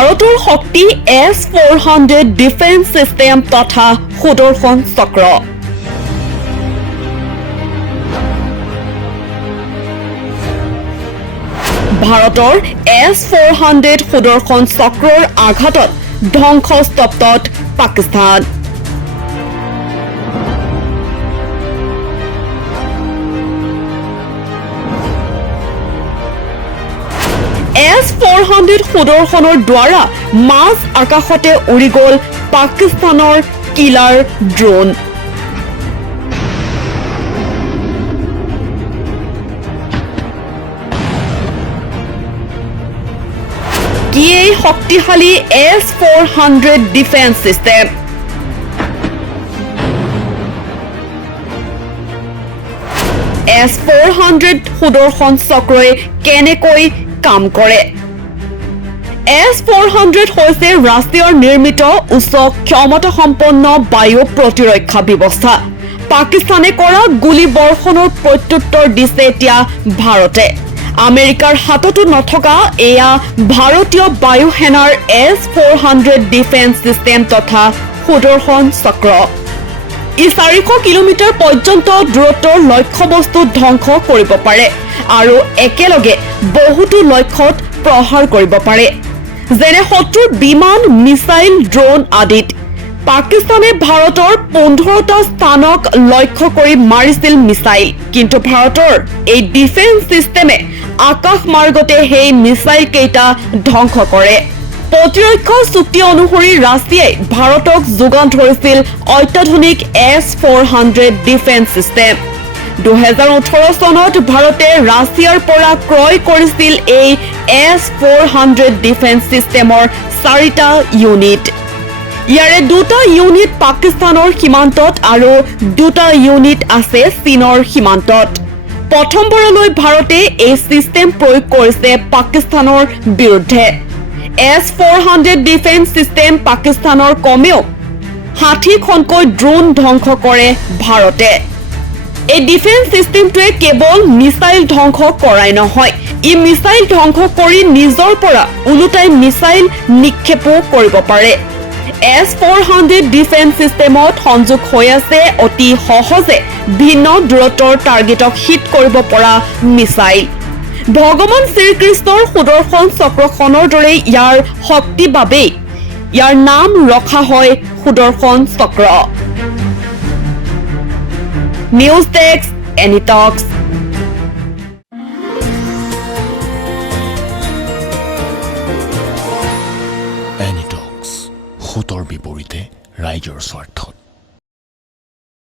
ভাৰতৰ শক্তি S four hundred defence system তথা সুদৰ্শন চক্ৰ। ভাৰতৰ এছ ফ'ৰ হাণ্ড্ৰেড সুদৰ্শন চক্ৰৰ আঘাতত ধ্বংসস্তপ্তত পাকিস্তান। এছ ফ'ৰ হাণ্ড্ৰেড সুদৰ্শনৰ দ্বাৰা মাজ আকাশতে উৰি গ'ল পাকিস্তানৰ কিলাৰ ড্ৰোন। কি এই শক্তিশালী S four hundred defence system? S four hundred Sudarshan চক্ৰই কেনেকৈ কাম কৰে। এছ ফ'ৰ হাণ্ড্ৰেড হৈছে ৰাষ্ট্ৰীয় নিৰ্মিত উচ্চ ক্ষমতাসম্পন্ন বায়ু প্ৰতিৰক্ষা ব্যৱস্থা। পাকিস্তানে কৰা গুলীবৰ্ষণৰ প্ৰত্যুত্তৰ দিছে এতিয়া ভাৰতে। আমেৰিকাৰ হাততো নথকা এয়া ভাৰতীয় বায়ু সেনাৰ S four hundred defence system তথা সুদৰ্শন চক্ৰ। ই চাৰিশ কিলোমিটাৰ পৰ্যন্ত দূৰত্বৰ লক্ষ্যবস্তু ধ্বংস কৰিব পাৰে আৰু একেলগে বহুতো লক্ষ্যত প্ৰহাৰ কৰিব পাৰে। যেনে শত্ৰুৰ বিমান মিছাইল ড্ৰোন আদিত। পাকিস্তানে ভাৰতৰ পোন্ধৰটা স্থানক লক্ষ্য কৰি মাৰিছিল মিছাইল। কিন্তু ভাৰতৰ এই ডিফেন্স ছিষ্টেমে আকাশ মাৰ্গতে সেই মিছাইল কেইটা ধ্বংস কৰে। প্ৰতিৰক্ষা চুক্তি অনুসৰি ৰাছিয়াই ভাৰতক যোগান ধৰিছিল অত্যাধুনিক S four hundred defence system. দুহেজাৰ ওঠৰ চনত ভাৰতে ৰাছিয়াৰ পৰা ক্ৰয় কৰিছিল এই এছ ফ'ৰ হাণ্ড্ৰেড ডিফেন্স ছিষ্টেমৰ চাৰিটা ইউনিট। ইয়াৰে দুটা ইউনিট পাকিস্তানৰ সীমান্তত আৰু দুটা ইউনিট আছে চীনৰ সীমান্তত। প্ৰথমবাৰলৈ ভাৰতে এই ছিষ্টেম প্ৰয়োগ কৰিছে পাকিস্তানৰ বিৰুদ্ধে। S four hundred defence system পাকিস্তানৰ কমেও ষাঠিখনকৈ ড্ৰোন ধ্বংস কৰে ভাৰতে। এই ডিফেন্স ছিষ্টেমটোৱে কেৱল মিছাইল ধ্বংস কৰাই নহয় ই মিছাইল ধ্বংস কৰি নিজৰ পৰা ওলোটাই মিছাইল নিক্ষেপো কৰিব পাৰে। এছ ফ'ৰ হাণ্ড্ৰেড ডিফেন্স ছিষ্টেমত সংযোগ হৈ আছে অতি সহজে ভিন্ন দূৰত্বৰ টাৰ্গেটক হিট কৰিব পৰা মিছাইল ভগৱান শ্ৰীকৃষ্ণৰ সুদৰ্শন চক্ৰখনৰ দৰে ইয়াৰ শক্তি বাবেই। ইয়াৰ নাম ৰখা হয় সুদৰ্শন চক্ৰ। নিউজ ডেস্ক এনিটক্স এনিটক্স সোঁতৰ বিপৰীতে ৰাইজৰ স্বাৰ্থ।